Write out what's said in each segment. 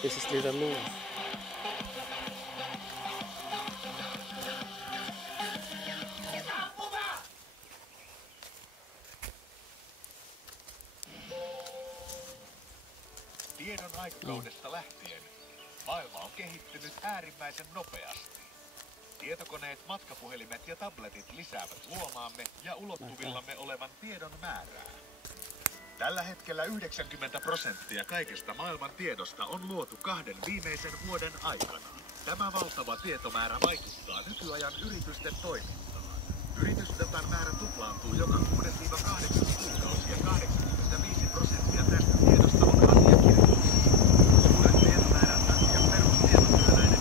This is Little Moon. Tiedon aikakaudesta lähtien maailma on kehittynyt äärimmäisen nopeasti. Tietokoneet, matkapuhelimet ja tabletit lisäävät luomaamme ja ulottuvillamme olevan tiedon määrää. Tällä hetkellä 90% kaikesta maailman tiedosta on luotu 2 viimeisen vuoden aikana. Tämä valtava tietomäärä vaikuttaa nykyajan yritysten toimintaan. Yritysdatan määrä tuplaantuu joka 6-8 kuukausi ja 85% tästä tiedosta on asiakirjoitus. Suuren tietomäärän takia perustietotyöläinen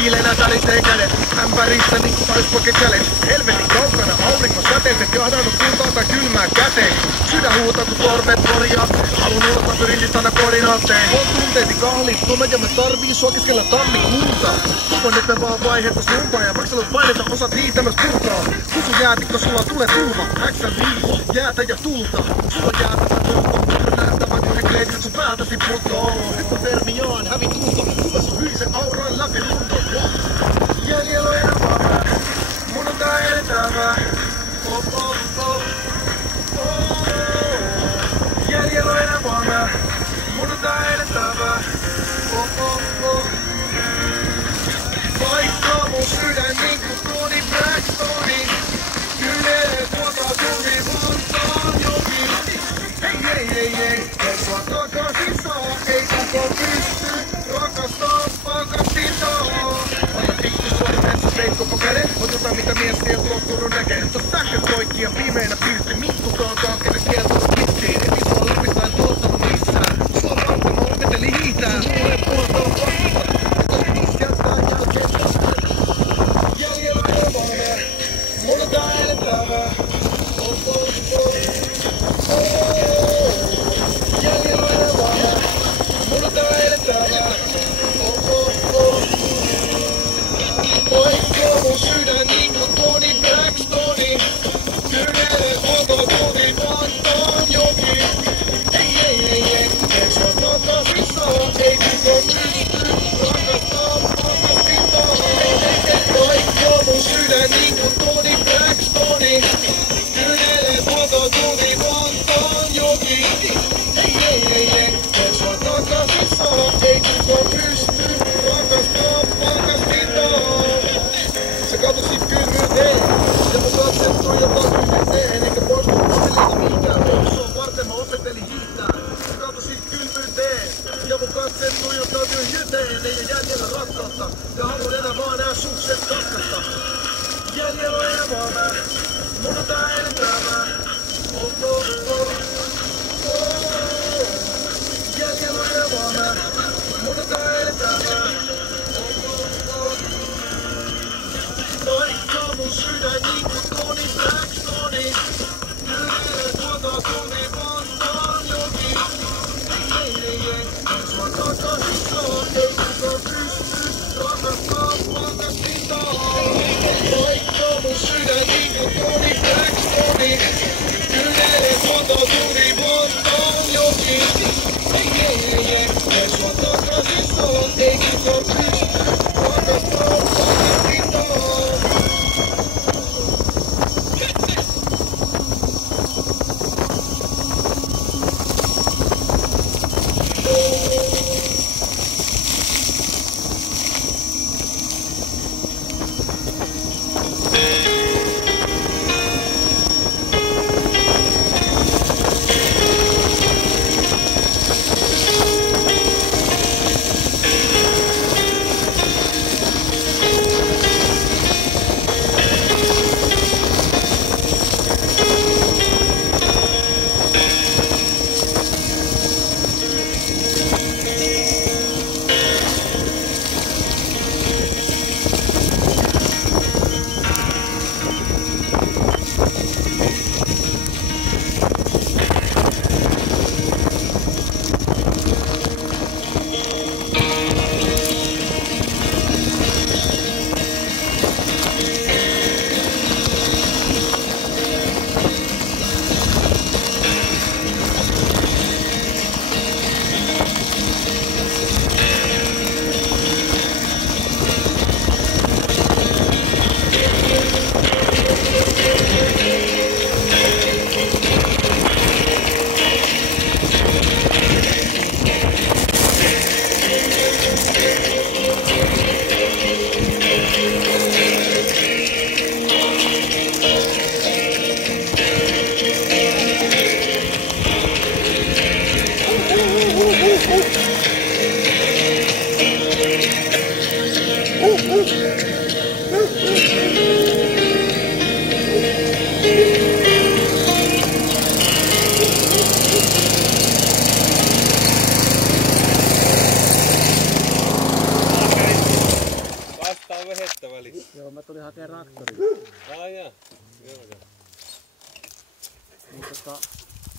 Viileänä talisee kädet, ämpärissä niinku taispokekälet. Helvetin kaukana aurinko säteiset, jahdannut kultaa tai kylmää käteen. Sydän huutaa kun torvet korjaa, halun ulota pyrin listana koordinaatteen. On tunteesi kahlistuna ja me tarvii sua keskellä tammikuuta. Toivon et me vaan vaihetta suuntaan ja maksalut paineta osat hiihtämäs purkaa. Kusu jäätikko sulla tulee tulva, XL5, jäätä ja tulta. Sulla jäätä ja tulta, nähtävä kun ne kleidit sun päältäsi putoo. Hypotermiaan hävitulta, kuva sun hyisen auroin läpi runto. Jäljellä on elämää, mun on tää elämää. Oh, oh, oh, oh. Jäljellä on elämää, mun on tää elämää. Oh, oh, oh. Vaikka mun sydän niinku Tony Braxtoni, kynelee tuota tuli vastaan jokin. Hei, hei, hei, hei, jos sua takaisin saa, ei kukaan pysty rakastaa pakasti saa. Veit koko käden, on jotain mitä mies sieltä tottunut näkee. Nyt on sähköt poikki ja pimeinä piirti. Mikku taakaan, kenen kieltänyt pittiin. Ei visua Lapista en tuottanut missään. Sua kautta mä opettelin hiihtää. Tulee puolta on vastata. Koska missä jättää jälkeen tästä. Jäljellä elämää, mun on tää elettävää. Oh, oh, oh. Jäljellä elämää, mun on tää elettävää. Oh, oh, oh. Vaikka mun sydän niinku Tony Braxtoni, kynelee tuota tuli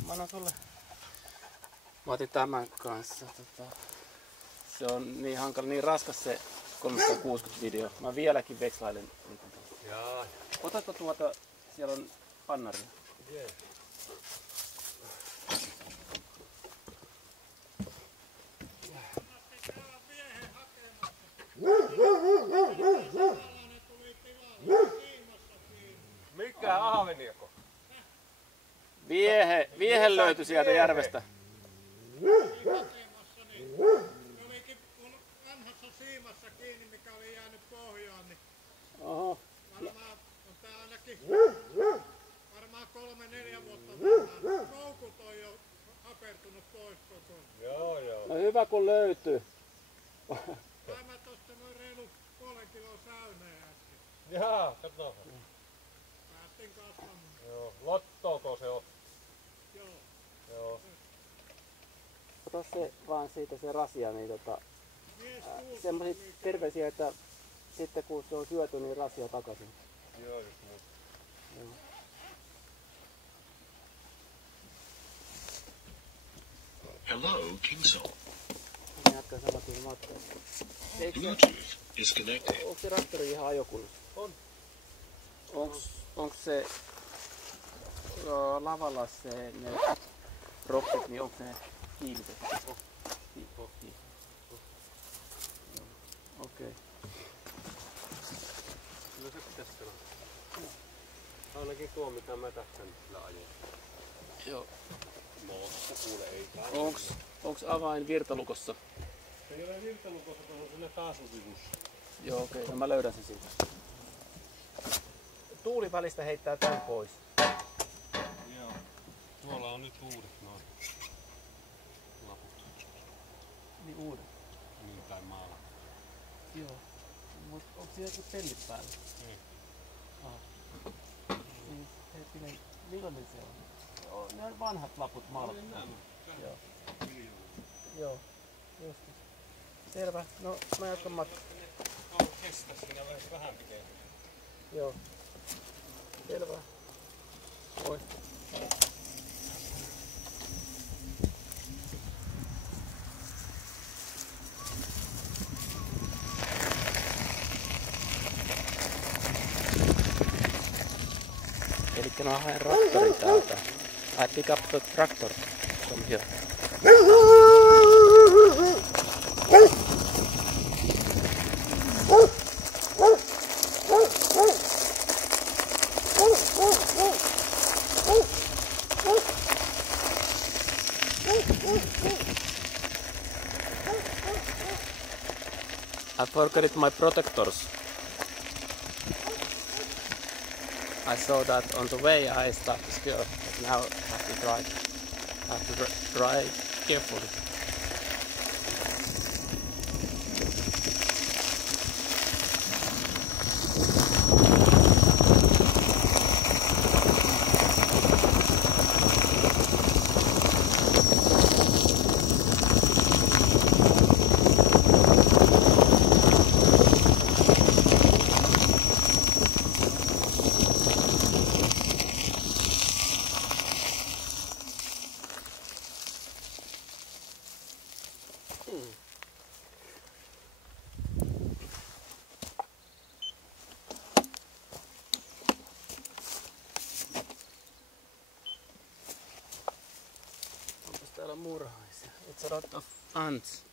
Mä annan sulle. Mä otin tämän kanssa. Se on niin hankala, niin raskas se 360 video. Mä vieläkin vekslailen. Jaa. Otatko tuota, siellä on pannaria. Yeah. Mikä ahveniako? Viehe löytyi sieltä järvestä. Olikin mun vanhassa siimassa kiinni, mikä oli jäänyt pohjaan, niin Oho. varmaan on tää ainakin varmaan 3-4 vuotta vanhaa. Koukut on jo hapertunut pois kokonaan. Joo. No hyvä kun löytyy. Sain mä tosta noin reilu 3 kilon säyneen äsken. Jaa, kato. Päästin kasvamaan. Joo. Lottoako se on? Joo. Joo. Ota se vaan siitä se rasia, niin Mies semmoisia terveisiä, että sitten kun se on syöty, niin rasia takaisin. Joo, just niin. Joo. Hello, Kingsall. Jatkaa saman tien matkaa. Bluetooth is connected. Onko se traktori ihan ajokunnossa? On. Onko se lavalla se ne roppit, niin onko ne kiinnitetty? Okei. Kyllä se pitäisi olla. Ainakin tuo mitä mä tässä nyt sillä ajoin. Joo. No, se kuule ei kai. Onks avain virtalukossa? Se ei ole virtalukossa, kun on siinä kaasuvivussa. Joo, okei. No mä löydän sen siitä. Tuuli välistä heittää tän pois. Joo. Tuolla on nyt uudet noin laput. Niin uudet. Niin tai maala. Joo. Mut onko siellä joku pellit päällä? Ei. Siis hetkinen, millainen se on? Joo, ne on vanhat laput maalattu. Joo. Joo. Joskus. Selvä. No mä jatkan matkaa. Kauan kestä siinä vähän pitää. Joo. Selvä. Oi. Elikkä mä haen traktorin täältä. I pick up the tractor from here. I forgot my protectors. I saw that on the way. I stopped still. But now I have to drive carefully. Onpas täällä murhaisia. It's a lot of ants.